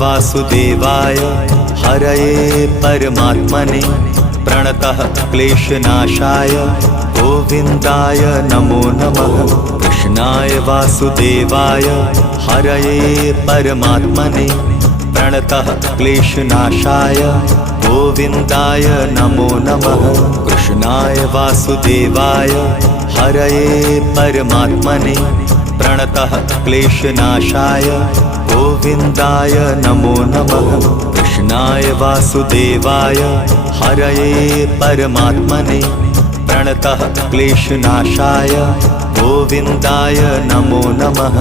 वासुदेवाय हरये परमात्मने प्रणतः क्लेशनाशाय गोविन्दाय नमो नमः। कृष्णाय वासुदेवाय हरये परमात्मने प्रणतः क्लेशनाशाय गोविन्दाय नमो नमः। कृष्णाय वासुदेवाय हरये परमात्मने प्रणतः क्लेशनाशाय गोविन्दाय नमो नमः। कृष्णाय वासुदेवाय हरये परमात्मने प्रणतः क्लेशनाशाय गोविन्दाय नमो नमः।